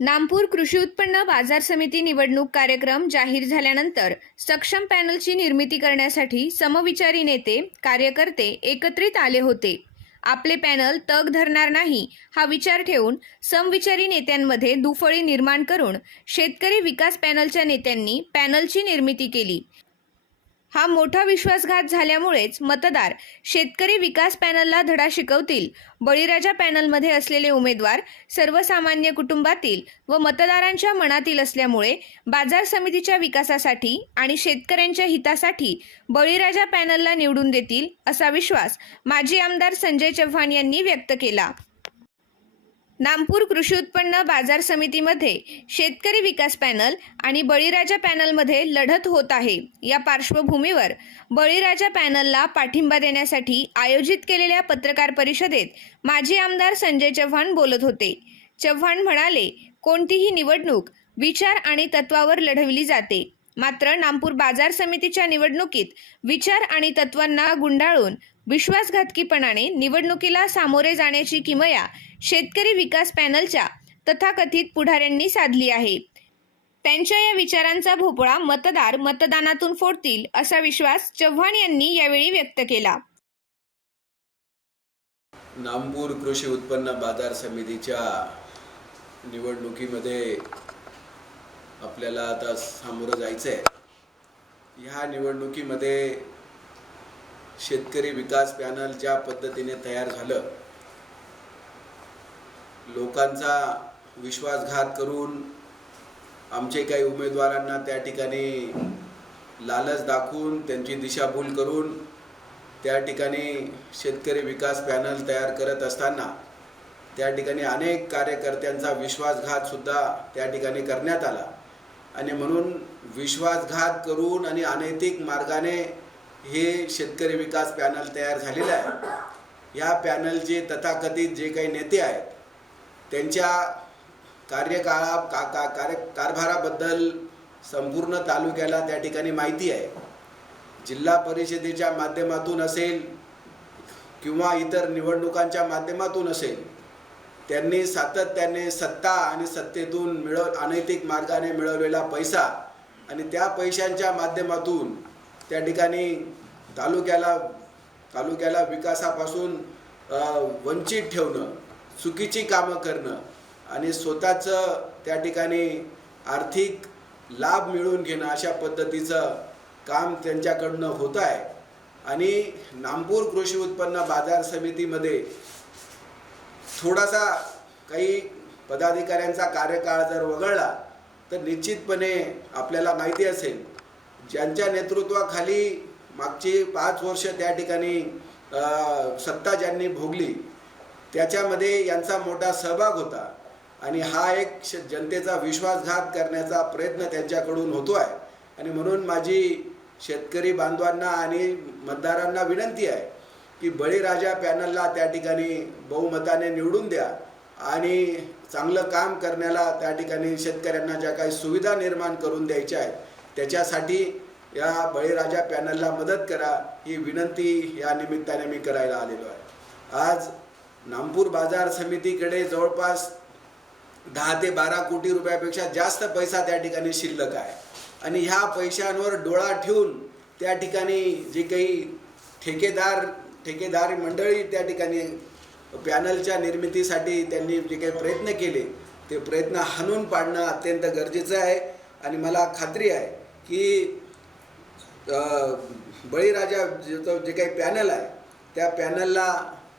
नामपूर कृषी उत्पन्न बाजार समिती निवडणूक कार्यक्रम जाहीर झाल्यानंतर सक्षम पॅनलची निर्मिती करण्यासाठी समविचारी नेते, कार्यकर्ते एकत्रित आले होते. आपले पॅनल तग धरणार नाही हा विचार ठेवून समविचारी नेत्यांमध्ये दुफळी निर्माण करून शेतकरी विकास पॅनलच्या नेत्यांनी पॅनलची निर्मिती केली. हा मोठा विश्वासघात झाल्यामुळेच मतदार शेतकरी विकास पॅनलला धडा शिकवतील. बळीराजा पॅनलमध्ये असलेले उमेदवार सर्वसामान्य कुटुंबातील व मतदारांच्या मनातील असल्यामुळे बाजार समितीच्या विकासासाठी आणि शेतकऱ्यांच्या हितासाठी बळीराजा पॅनलला निवडून देतील असा विश्वास माजी आमदार संजय चव्हाण यांनी व्यक्त केला. नामपूर कृषी उत्पन्न बाजार समितीमध्ये शेतकरी विकास पॅनल आणि बळीराजा पॅनलमध्ये लढत होत आहे. या पार्श्वभूमीवर बळीराजा पॅनलला पाठिंबा देण्यासाठी आयोजित केलेल्या पत्रकार परिषदेत माजी आमदार संजय चव्हाण बोलत होते. चव्हाण म्हणाले, कोणतीही निवडणूक विचार आणि तत्वावर लढवली जाते. मात्र नामपूर बाजार समितीच्या निवडणुकीत विचार आणि तत्वांना गुंडाळून विश्वासघातकीपणाने निवडणुकीला सामोरे जाण्याची किमया शेतकरी विकास पॅनलच्या तथाकथित पुढाऱ्यांनी साधली आहे. त्यांच्या या विचारांचा भोपळा मतदार मतदानातून फोडतील असा विश्वास चव्हाण यांनी यावेळी व्यक्त केला. नामपूर कृषी उत्पन्न बाजार समितीच्या निवडणुकीमध्ये आपल्याला आता सामोरं जायचं आहे. ह्या निवडणुकीमध्ये शेतकरी विकास पॅनल ज्या पद्धतीने तयार झालं, लोकांचा विश्वासघात करून आमचे काही उमेदवारांना त्या ठिकाणी लालच दाखवून त्यांची दिशाभूल करून त्या ठिकाणी शेतकरी विकास पॅनल तयार करत असताना त्या ठिकाणी अनेक कार्यकर्त्यांचा विश्वासघात सुद्धा त्या ठिकाणी करण्यात आला. आणि म्हणून विश्वासघात करून आणि अनैतिक मार्गाने हे शेतकरी विकास पॅनल तयार झालेलं आहे. या पॅनलचे तथाकथित जे काही नेते आहेत त्यांच्या कारभाराबद्दल संपूर्ण तालुक्याला त्या ठिकाणी माहिती आहे. जिल्हा परिषदेच्या माध्यमातून असेल किंवा इतर निवडणुकांच्या माध्यमातून असेल, त्यांनी सातत्याने सत्ता आणि सत्तेतून अनैतिक मार्गाने मिळवलेला पैसा आणि त्या पैशांच्या माध्यमातून त्या ठिकाणी तालुक्याला विकासापासून वंचित ठेवणं, चुकीची कामं करणं आणि स्वतःचं त्या ठिकाणी आर्थिक लाभ मिळवून घेणं अशा पद्धतीचं काम त्यांच्याकडनं होत आहे. आणि नामपूर कृषी उत्पन्न बाजार समितीमध्ये थोडासा काही पदाधिकाऱ्यांचा कार्यकाळ जर वगळला तर निश्चितपणे आपल्याला माहिती असेल, ज्यांच्या नेतृत्वाखाली मागची 5 वर्ष त्या ठिकाणी सत्ता ज्यांनी भोगली त्याच्यामध्ये यांचा मोठा सहभाग होता. आणि हा एक जनतेचा विश्वासघात करण्याचा प्रयत्न त्यांच्याकडून होतो आहे. आणि म्हणून माझी शेतकरी बांधवांना आणि मतदारांना विनंती आहे की बळीराजा पॅनलला त्या ठिकाणी बहुमताने निवडून द्या आणि चांगलं काम करण्याला त्या ठिकाणी शेतकऱ्यांना ज्या काही सुविधा निर्माण करून द्यायच्या आहेत त्याच्यासाठी या बळीराजा पॅनलला मदत करा, ही विनंती या निमित्ताने मी करायला आलेलो आहे. आज नामपूर बाजार समितीकडे जवळपास 10 ते 12 कोटी रुपयापेक्षा जास्त पैसा त्या ठिकाणी शिल्लक आहे. आणि ह्या पैशांवर डोळा ठेवून त्या ठिकाणी जे काही ठेकेदार मंडळी त्या ठिकाणी पॅनलच्या निर्मितीसाठी त्यांनी जे काही प्रयत्न केले ते प्रयत्न हाणून पाडणं अत्यंत गरजेचं आहे. आणि मला खात्री आहे की बळीराजा जे काही पॅनल आहे त्या पॅनलला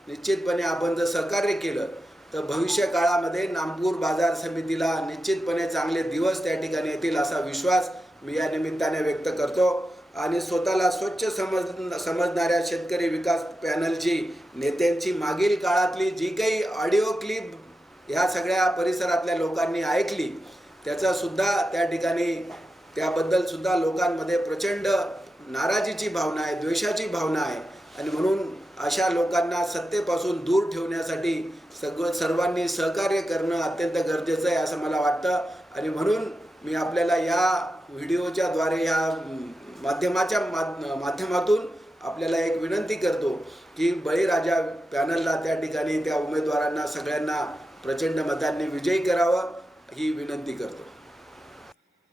निश्चितपणे आपण जर सहकार्य केलं तर भविष्य काळामध्ये नामपूर बाजार समितीला निश्चितपणे चांगले दिवस त्या ठिकाणी येतील असा विश्वास मी या निमित्ताने व्यक्त करतो. आणि स्वतःला स्वच्छ समजणाऱ्या शेतकरी विकास पॅनलची नेत्यांची मागील काळातली जी काही ऑडिओ क्लिप ह्या सगळ्या परिसरातल्या लोकांनी ऐकली त्याचासुद्धा त्या ठिकाणी त्याबद्दल सुद्धा लोकांमध्ये प्रचंड नाराजीची भावना आहे, द्वेषाची भावना आहे. आणि म्हणून अशा लोकांना सत्तेपासून दूर ठेवण्यासाठी सर्वांनी सहकार्य करणं अत्यंत गरजेचं आहे असं मला वाटतं. आणि म्हणून मी आपल्याला या व्हिडिओच्या द्वारे या माध्यमातून आपल्याला एक विनंती करतो की बळीराजा पॅनलला त्या ठिकाणी त्या उमेदवारांना सगळ्यांना प्रचंड मतांनी विजयी करावं ही विनंती करतो.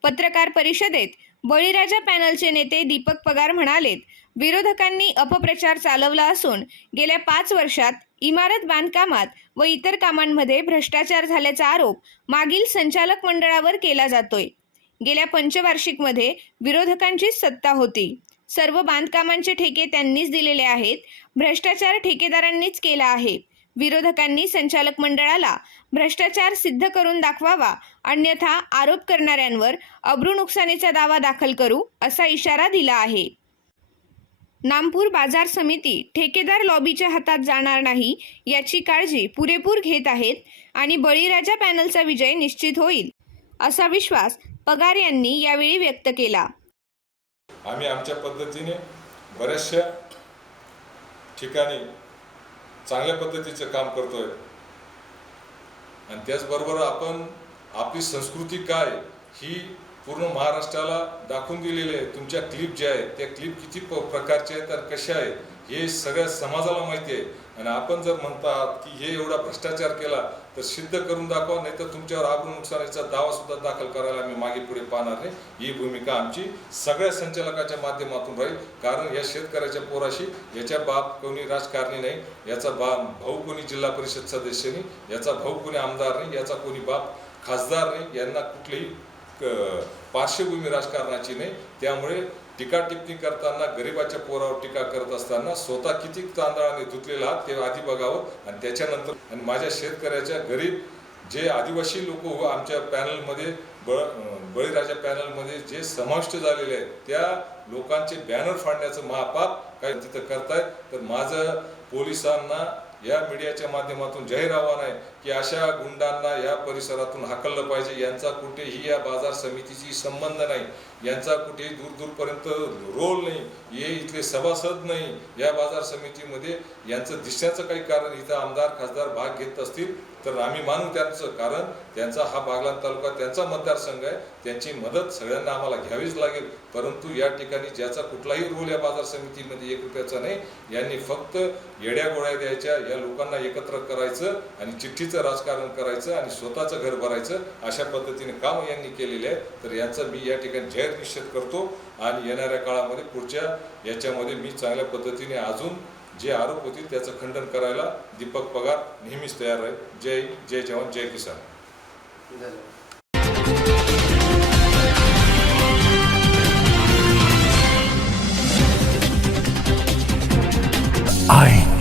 पत्रकार परिषदेत बळीराजा पॅनलचे नेते दीपक पगार म्हणालेत, विरोधकांनी अपप्रचार चालवला असून गेल्या 5 वर्षात इमारत बांधकामात व इतर कामांमध्ये भ्रष्टाचार झाल्याचा आरोप मागील संचालक मंडळावर केला जातोय. गेल्या पंचवार्षिकमध्ये विरोधकांचीच सत्ता होती. सर्व बांधकामांचे ठेके त्यांनीच दिलेले आहेत. भ्रष्टाचार ठेकेदारांनीच केला आहे. विरोधकांनी संचालक मंडळाला भ्रष्टाचार सिद्ध करून दाखवावा, अन्यथा आरोप करणाऱ्यांवर अब्रू नुकसानीचा दावा दाखल करू असा इशारा दिला आहे. नामपूर बाजार समिती ठेकेदार लॉबीच्या हातात जाणार नाही याची काळजी पुरेपूर घेत आहेत आणि बळीराजा पॅनलचा विजय निश्चित होईल असा विश्वास पगार यांनी यावेळी व्यक्त केला. आम्ही आमच्या पद्धतीने बऱ्याचशा ठिकाणी चांगल्या पद्धतीचं काम करतोय आणि त्याचबरोबर आपण आपली संस्कृती काय ही पूर्ण महाराष्ट्राला दाखवून दिलेली आहे. तुमच्या क्लिप ज्या आहेत त्या क्लिप किती प्रकारच्या आहेत आणि कशा आहेत हे सगळ्या समाजाला माहिती आहे. आणि आपण जर म्हणतात की हे एवढा भ्रष्टाचार केला तर सिद्ध करून दाखवा, नाही तर तुमच्यावर आब्रू नुकसानीचा दावा सुद्धा दाखल करायला आम्ही मागे पुढे पाहणार नाही. ही भूमिका आमची सगळ्या संचालकाच्या माध्यमातून राहील. कारण या शेतकऱ्याच्या पोराशी याच्या बाप कोणी राजकारणी नाही, याचा भाऊ कोणी जिल्हा परिषद सदस्य नाही, याचा भाऊ कोणी आमदार नाही, याचा कोणी बाप खासदार नाही, यांना कुठलीही पार्श्वभूमी राजकारणाची नाही. त्यामुळे टीका टिप्पणी करताना गरिबाच्या पोरावर टीका करत असताना स्वतः किती तांदळाने धुतलेला आहात ते आधी बघावं आणि त्याच्यानंतर. आणि माझ्या शेतकऱ्याच्या गरीब जे आदिवासी लोक आमच्या पॅनलमध्ये बळीराजा पॅनलमध्ये जे समाविष्ट झालेले आहेत त्या लोकांचे बॅनर फाडण्याचं महापाप काही तिथं करतायत. तर माझं पोलिसांना या मीडियाच्या माध्यमातून जाहीर आव्हान आहे की अशा गुंडांना या परिसरातून हाकललं पाहिजे. यांचा कुठेही या बाजार समितीशी संबंध नाही, यांचा कुठेही दूरपर्यंत रोल नाही, हे इथले सभासद नाही या बाजार समितीमध्ये. यांचं दिसण्याचं काही कारण इथं आमदार खासदार भाग घेत असतील तर आम्ही मानू त्यांचं, कारण त्यांचा हा बागलाण तालुका त्यांचा मतदारसंघ आहे. त्यांची मदत सगळ्यांना आम्हाला घ्यावीच लागेल. परंतु या ठिकाणी ज्याचा कुठलाही रोल या बाजार समितीमध्ये 1 रुपयाचा नाही, यांनी फक्त येड्या गोळ्या द्यायच्या, या लोकांना एकत्र करायचं आणि चिठ्ठीचं राजकारण करायचं आणि स्वतःचं घर भरायचं अशा पद्धतीने काम यांनी केलेले आहे. तर यांचा मी या ठिकाणी जाहीर निषेध करतो आणि येणाऱ्या काळामध्ये पुढच्या याच्यामध्ये मी चांगल्या पद्धतीने अजून जे आरोप होतील त्याचं खंडन करायला दीपक पगार नेहमीच तयार आहे. जय जवान जय किसान. I